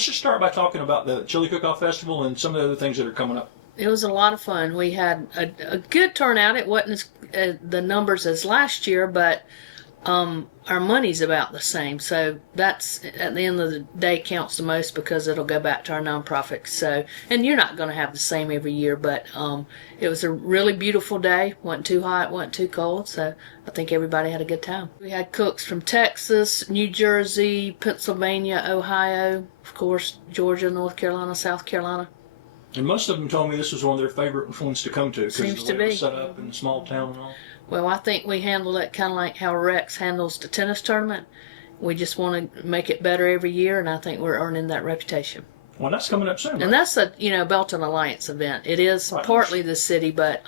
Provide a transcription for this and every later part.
let's just start by talking about the Chili Cook-Off Festival and some of the other things that are coming up. It was a lot of fun. We had a good turnout. It wasn't as, the numbers as last year, but our money's about the same. So that's, at the end of the day, counts the most because it'll go back to our nonprofit. So, and you're not going to have the same every year, but it was a really beautiful day. Wasn't too hot, wasn't too cold. So I think everybody had a good time. We had cooks from Texas, New Jersey, Pennsylvania, Ohio, of course, Georgia, North Carolina, South Carolina. And most of them told me this was one of their favorite ones to come to because Seems of to the way it was be. set up in a small town and all. Well, I think we handle it kind of like how Rex handles the tennis tournament. We just want to make it better every year, and I think we're earning that reputation. Well, that's coming up soon. Right? And that's a Belton Alliance event. It is Right. partly the city, but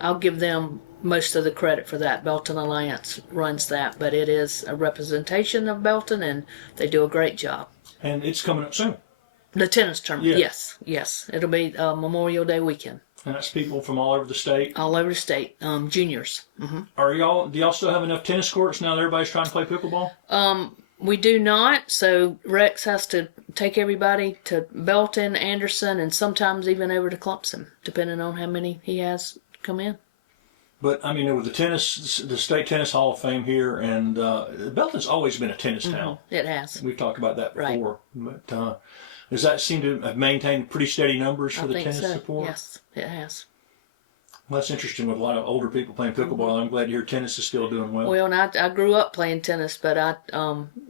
I'll give them most of the credit for that. Belton Alliance runs that, but it is a representation of Belton, and they do a great job. And it's coming up soon. The tennis tournament, Yeah. yes. It'll be Memorial Day weekend. And that's people from all over the state. All over the state, juniors. Do y'all still have enough tennis courts now that everybody's trying to play pickleball? We do not, so Rex has to take everybody to Belton, Anderson, and sometimes even over to Clemson, depending on how many he has come in. But, I mean, with the State Tennis Hall of Fame here, and Belton's always been a tennis town. It has. We've talked about that Right. before. But does that seem to have maintained pretty steady numbers for I the think tennis so. support? Yes, it has. Well, that's interesting with a lot of older people playing pickleball. I'm glad to hear tennis is still doing well. Well, and I grew up playing tennis, but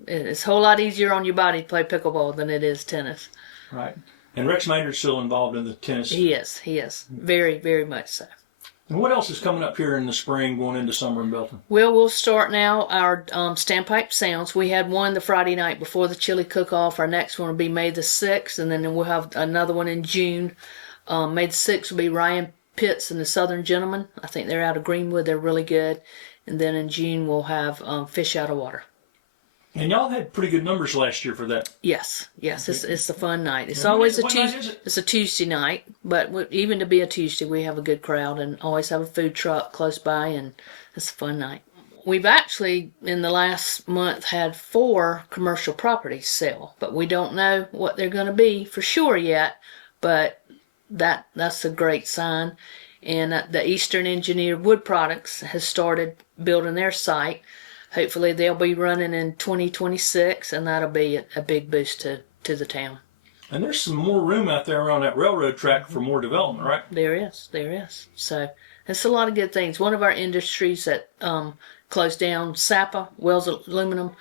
it's a whole lot easier on your body to play pickleball than it is tennis. Right. And Rex Maynard's still involved in the tennis. He is. Very, very much so. And what else is coming up here in the spring going into summer in Belton? Well, we'll start now our Standpipe Sounds. We had one the Friday night before the chili cook-off. Our next one will be May the 6th, and then we'll have another one in June. May the 6th will be Ryan Pitts and the Southern Gentlemen. I think they're out of Greenwood. They're really good. And then in June we'll have Fish Out of Water. And y'all had pretty good numbers last year for that. Yes. It's a fun night. It's Yeah. always a What night Tuesday. is it? It's a Tuesday night, but even to be a Tuesday, we have a good crowd and always have a food truck close by, and it's a fun night. We've actually, in the last month, had 4 commercial properties sell, but we don't know what they're going to be for sure yet, but that's a great sign. And the Eastern Engineered Wood Products has started building their site. Hopefully they'll be running in 2026, and that'll be a big boost to the town. And there's some more room out there around that railroad track for more development, right? There is. So it's a lot of good things. One of our industries that closed down, Sapa, Wells Aluminum.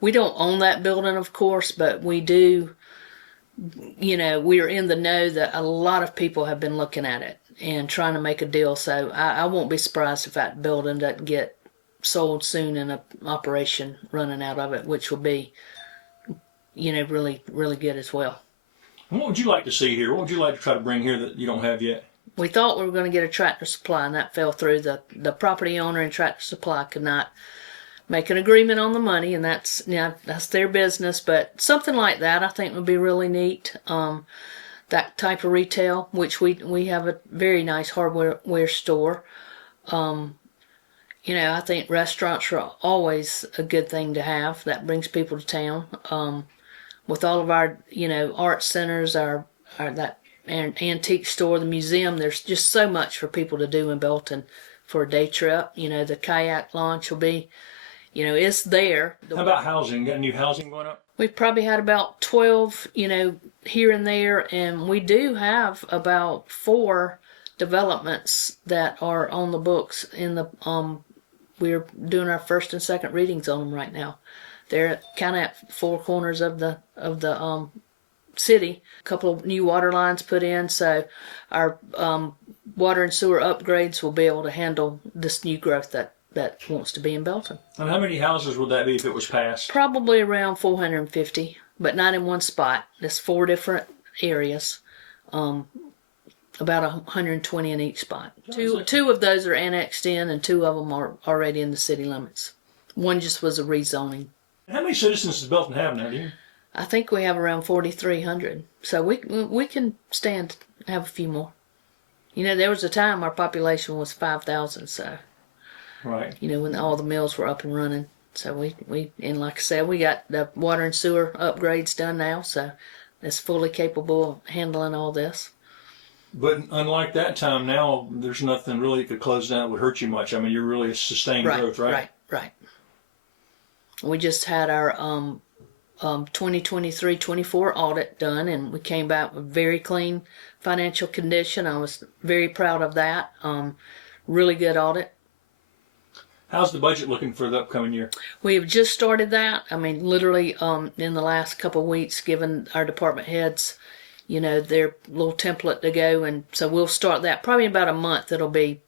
We don't own that building, of course, but we do. We're in the know that a lot of people have been looking at it and trying to make a deal. So I won't be surprised if that building doesn't get sold soon and an operation running out of it, which will be, really, really good as well. What would you like to see here? What would you like to try to bring here that you don't have yet? We thought we were going to get a Tractor Supply, and that fell through. The property owner and Tractor Supply could not make an agreement on the money, and that's their business. But something like that I think would be really neat. That type of retail, which we have a very nice hardware store. I think restaurants are always a good thing to have. That brings people to town. With all of our, art centers, our that antique store, the museum, there's just so much for people to do in Belton for a day trip. The kayak launch will be, it's there. How about housing? Got new housing going up? We've probably had about 12, here and there, and we do have about 4 developments that are on the books in the we're doing our first and second readings on them right now. They're kind of at 4 corners of the city. A couple of new water lines put in, so our water and sewer upgrades will be able to handle this new growth that wants to be in Belton. And how many houses would that be if it was passed? Probably around 450, but not in one spot. There's 4 different areas. About 120 in each spot. Two of those are annexed in, and 2 of them are already in the city limits. One just was a rezoning. How many citizens does Belton have now, do you? I think we have around 4,300, so we can stand to have a few more. There was a time our population was 5,000, so right. When all the mills were up and running. So we and like I said, we got the water and sewer upgrades done now, so is fully capable of handling all this. But unlike that time, now there's nothing really that could close down that would hurt you much. I mean, you're really a sustained growth, right? Right. We just had our 2023-24 audit done, and we came back with very clean financial condition. I was very proud of that. Really good audit. How's the budget looking for the upcoming year? We have just started that. I mean, literally in the last couple of weeks, given our department heads, their little template to go, and so we'll start that probably in about a month. It'll be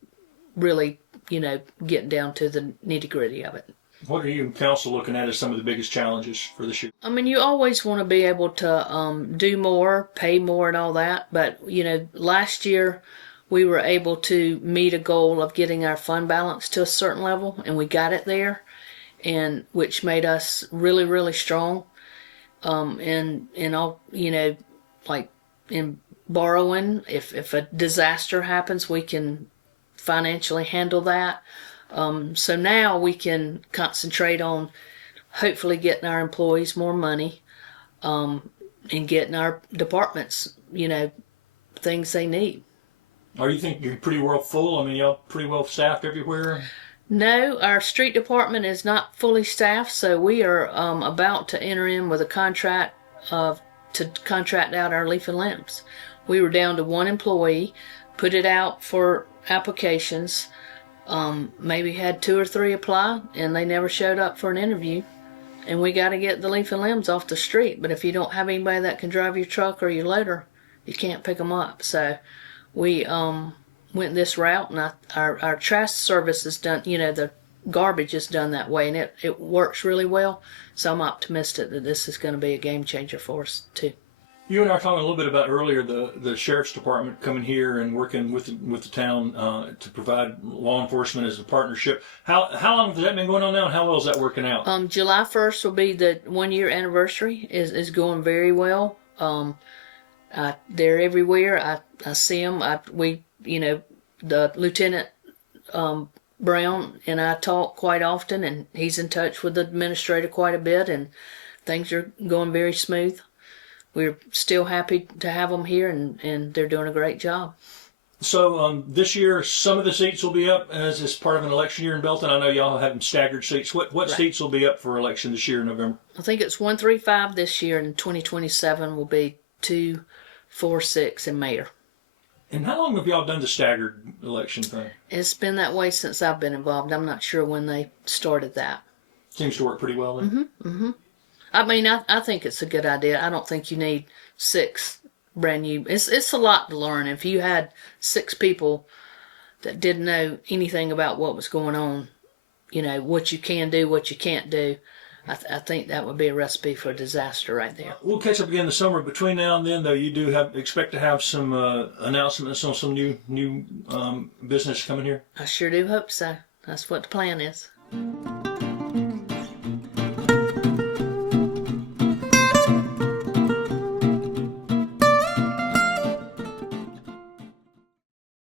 really, getting down to the nitty gritty of it. What are you and council looking at as some of the biggest challenges for this year? I mean, you always want to be able to do more, pay more, and all that. But last year we were able to meet a goal of getting our fund balance to a certain level, and we got it there, and which made us really, really strong. And all like in borrowing, if a disaster happens, we can financially handle that. So now we can concentrate on hopefully getting our employees more money, and getting our departments, things they need. Are you think you're pretty well full? I mean, y'all pretty well staffed everywhere? No, our street department is not fully staffed, so we are about to enter in with a contract to contract out our leaf and limbs. We were down to one employee, put it out for applications. Maybe had 2 or 3 apply, and they never showed up for an interview. And we got to get the leaf and limbs off the street. But if you don't have anybody that can drive your truck or your loader, you can't pick them up. So we went this route, and our trash service is done. The garbage is done that way, and it works really well. So I'm optimistic that this is going to be a game changer for us too. You and I were talking a little bit about earlier the sheriff's department coming here and working with the town to provide law enforcement as a partnership. How long has that been going on now, and how well is that working out? July 1st will be the 1-year anniversary. Is going very well. They're everywhere. I see them. The Lieutenant Brown and I talk quite often, and he's in touch with the administrator quite a bit, and things are going very smooth. We're still happy to have them here, and they're doing a great job. So this year, some of the seats will be up as part of an election year in Belton. I know y'all have staggered seats. What right. Seats will be up for election this year in November? I think it's 135 this year, and 2027 will be 2, 4, 6, and mayor. And how long have y'all done the staggered election thing? It's been that way since I've been involved. I'm not sure when they started that. Seems to work pretty well then. I mean, I think it's a good idea. I don't think you need 6 brand new. It's a lot to learn. If you had 6 people that didn't know anything about what was going on, what you can do, what you can't do, I think that would be a recipe for a disaster right there. We'll catch up again in the summer. Between now and then, though, you do expect to have some announcements on some new business coming here? I sure do hope so. That's what the plan is.